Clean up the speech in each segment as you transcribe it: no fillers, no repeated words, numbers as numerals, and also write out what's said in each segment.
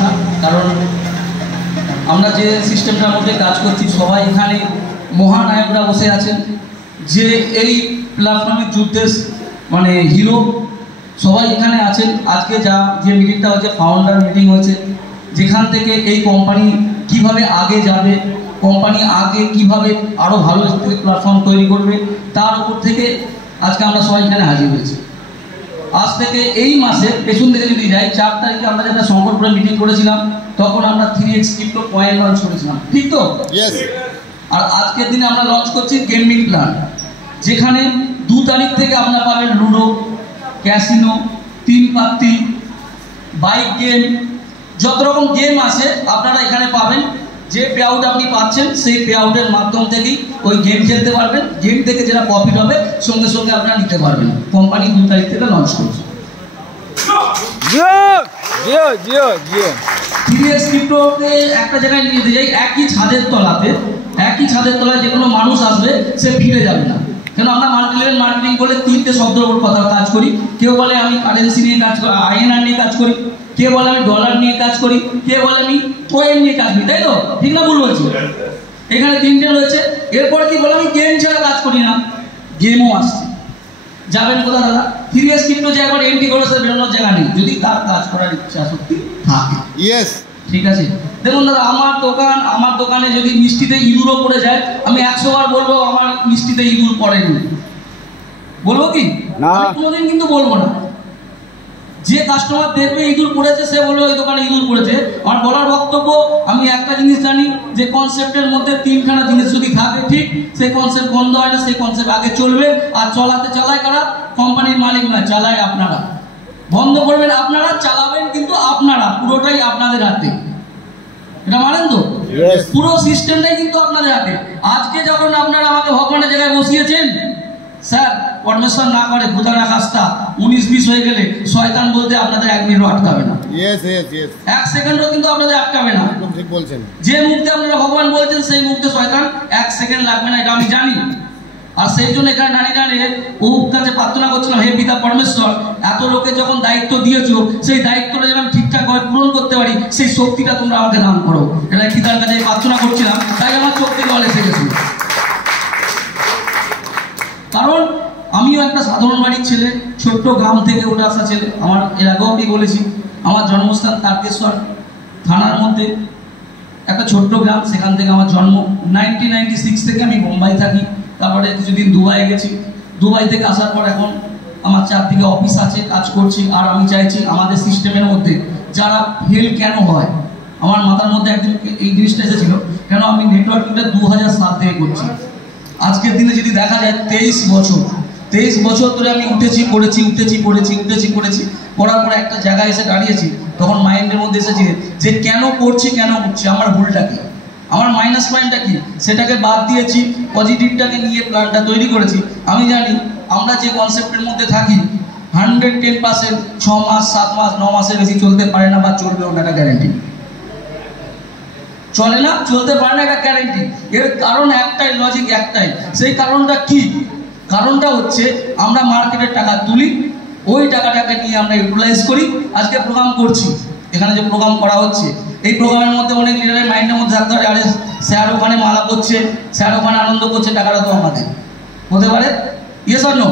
না, কারণ আমরা যে সিস্টেমটার মধ্যে কাজ করছি সবাই এখানে মহানায়করা বসে আছেন, যে এই প্ল্যাটফর্মের যুদ্ধের মানে হিরো সবাই এখানে আছেন। আজকে যে মিটিংটা হচ্ছে ফাউন্ডার মিটিং হয়েছে, যেখান থেকে এই কোম্পানি কিভাবে আগে যাবে, কোম্পানি আগে কিভাবে আরও ভালো প্ল্যাটফর্ম তৈরি করবে, তার উপর থেকে আজকে আমরা সবাই এখানে হাজির হয়েছি। আজ থেকে এই মাসে পেছন থেকে যদি যাই, 4 তারিখে আমরা যেটা শঙ্করপুরে মিটিং করেছিলাম, তখন আমরা 3x ক্রিপ্টো কয়েন লঞ্চ করেছিলাম, ঠিক তো? আর আজকের দিনে আমরা লঞ্চ করছি গেমিং প্ল্যান, যেখানে 2 তারিখ থেকে আপনারা পাবেন লুডো, ক্যাসিনো, 3 পাত্তি, বাইক গেম, যত রকম গেম আছে আপনারা এখানে পাবেন। যে পে আউট আপনি পাচ্ছেন সেই পে আউটের মাধ্যম থেকেই ওই গেম খেলতে পারবেন। গেম থেকে যেটা প্রফিট হবে সঙ্গে সঙ্গে আপনারা নিতে পারবেন। কোম্পানি 2 তারিখ থেকে লঞ্চ করছে। 3x ক্রিপ্টোতে একটা জায়গায় নিয়ে যেতে যাই, একই ছাদের তলায় যে কোনো মানুষ আসবে সে ফিরে যাবে না। কেন আমরা মাল্টিলেভেল মার্কেটিং করলে 3টে শব্দের উপর কথা কাজ করি। কেউ বলে আমি কারেন্সি নিয়ে কাজ করি, INR নিয়ে কাজ করি, কে বলে আমি ডলার নিয়ে কাজ করি, কে বলে আমি কয়েন নিয়ে কাজ করি, তাই তো? ঠিক না ভুল বলছি? এখানে 3টে রয়েছে। এরপরে কি বলে আমি গেম ছাড়া কাজ করি না, গেমও আসছে। যাবেন কোথা দাদা? 3x ক্রিপ্টো যে একবার এন্ট্রি করে সে বেরোনোর জায়গা নেই, যদি তার কাজ করার ইচ্ছা শক্তি থাকে। ঠিক আছে, দেখুন দাদা, আমার দোকানে যদি মিষ্টিতে ইঁদুরও পড়ে যায়, আমি 100 বার বলবো আমার মিষ্টিতে ইঁদুর পড়েনি, বলবো কি না? কোনোদিন কিন্তু বলবো না। যে কাস্টমার দেখবে ইঁদুর পড়েছে সে বলবে ওই দোকানে ইঁদুর পড়েছে। আমার বলার বক্তব্য, আমি একটা জিনিস জানি, যে কনসেপ্টের মধ্যে 3খানা জিনিস যদি থাকে ঠিক, সেই কনসেপ্ট বন্ধ হয় না, সেই কনসেপ্ট আগে চলবে। আর চালায় কারা? কোম্পানির মালিক নয়, চালায় আপনারা। বন্ধ করবেন আপনারা, চালাবেন কিন্তু আপনারা, পুরোটাই আপনাদের হাতে। এটা মানেন তো? পুরো সিস্টেমটাই কিন্তু আপনাদের হাতে। আজকে যখন আপনারা আমাকে ভগবানের জায়গায় বসিয়েছেন, স্যার পরমেশ্বর না করে খোদা না খাস্তা 19-20 হয়ে গেলে শয়তান বলতে আপনাদের 1 মিনিটও আটকাবে না। 1 সেকেন্ডও কিন্তু আপনাদের আটকাবে না। ঠিক বলছেন। যে মুহূর্তে আপনারা ভগবান বলছেন সেই মুহূর্তে শয়তান 1 সেকেন্ড লাগবে না, এটা আমি জানি। আর সেই জন্য এখানে দাঁড়িয়ে ওর কাছে প্রার্থনা করছিলাম, হে পিতা পরমেশ্বর, এত লোকে যখন দায়িত্ব দিয়েছো, সেই দায়িত্বটা যেন ঠিকঠাক ভাবে পূরণ করতে পারি, সেই শক্তিটা তোমরা আমাকে দান করো। এটা পিতার কাছে প্রার্থনা করছিলাম, তাই আমার চোখ থেকে জল এসে গেছিল। কারণ আমিও একটা সাধারণ বাড়ির ছেলে, ছোট্ট গ্রাম থেকে উঠে আসা ছেলে। আমার এর আগেও আমি বলেছি, আমার জন্মস্থান তারকেশ্বর থানার মধ্যে একটা ছোট্ট গ্রাম, সেখান থেকে আমার জন্ম। 1996 থেকে আমি বোম্বাই থাকি, তারপরে কিছুদিন দুবাই গেছি। দুবাই থেকে আসার পর এখন আমার 4 অফিস আছে, কাজ করছি। আর আমি চাইছি আমাদের সিস্টেমের মধ্যে যারা ফেল কেন হয়, আমার মাথার মধ্যে একদিন এই জিনিসটা এসেছিল, কেন আমি নেটওয়ার্কিংটা 2007 থেকে করছি। আজকের দিনে যদি দেখা যায় 23 বছর ধরে আমি উঠেছি পড়েছি, পড়ার পরে একটা জায়গায় এসে দাঁড়িয়েছি, তখন মাইন্ডের মধ্যে এসেছে যে কেন করছি, আমার ভুলটা কি, আমার মাইনাস পয়েন্টটা কি, সেটাকে বাদ দিয়েছি, পজিটিভটাকে নিয়ে প্ল্যানটা তৈরি করেছি। আমি জানি আমরা যে কনসেপ্টের মধ্যে থাকি 110% 6 মাস 7 মাস 9 মাসের বেশি চলতে পারে না, বা চলবেও না, এটা গ্যারেন্টি। চলে না, চলতে পারে না, এটা গ্যারেন্টি। এর কারণ একটাই, লজিক একটাই। সেই কারণটা কি? কারণটা হচ্ছে আমরা মার্কেটের টাকা তুলি, ওই টাকাটাকে নিয়ে আমরা ইউটিলাইজ করি। আজকে প্রোগ্রাম করছি, এখানে যে প্রোগ্রাম করা হচ্ছে, এই প্রোগ্রামের মধ্যে অনেক লিডারের মাইন্ডের মধ্যে থাকতে পারে, আরে স্যার ওখানে মালা করছে, স্যার ওখানে আনন্দ করছে, টাকাটা তো আমাদের হতে পারে। Yes or no?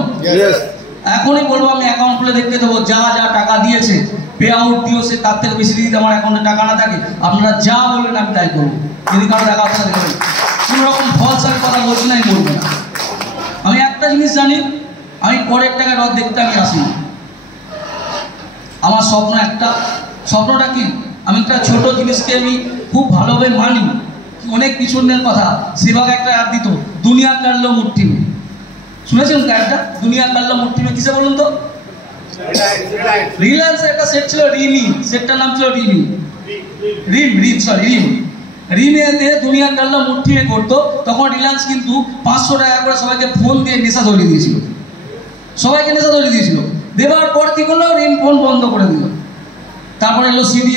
এখনই বলবো, আমি অ্যাকাউন্ট খুলে দেখতে দেবো, যা টাকা দিয়েছে পে আউট দিও, সে তার থেকে বেশি দিতে আমার অ্যাকাউন্টে টাকা না থাকে, আপনারা যা বলবেন আমি তাই করবো। যদি কারো টাকা আপনারা দেখবেন, কোনো রকম ফলস আমি কথা বলছি না, আমি বলবো না। আমি একটা জিনিস জানি, আমি পরের টাকায় রথ দেখতে আমি আসি না। আমার স্বপ্ন একটা, স্বপ্নটা কি? আমি একটা ছোট জিনিসকে আমি খুব ভালোভাবে মানি, অনেক পিছনের কথা। সেভাবে একটা অ্যাড দিত, দুনিয়া কাটলো মুঠি মে, শুনেছেন একটা? দুনিয়া কাটলো মুঠি মে কিসে বলুন তো? রিলায়েন্সের একটা সেট ছিল, সেটটার নাম ছিল রিমেতে দুনিয়া কাটলো মুঠি মে করতো। তখন রিলায়েন্স কিন্তু 500 টাকা করে সবাইকে ফোন দিয়ে নেশা ধরিয়ে দিয়েছিল, দেওয়ার পর কি করলো, রিম ফোন বন্ধ করে দিল। তারপরে এলো সিডি।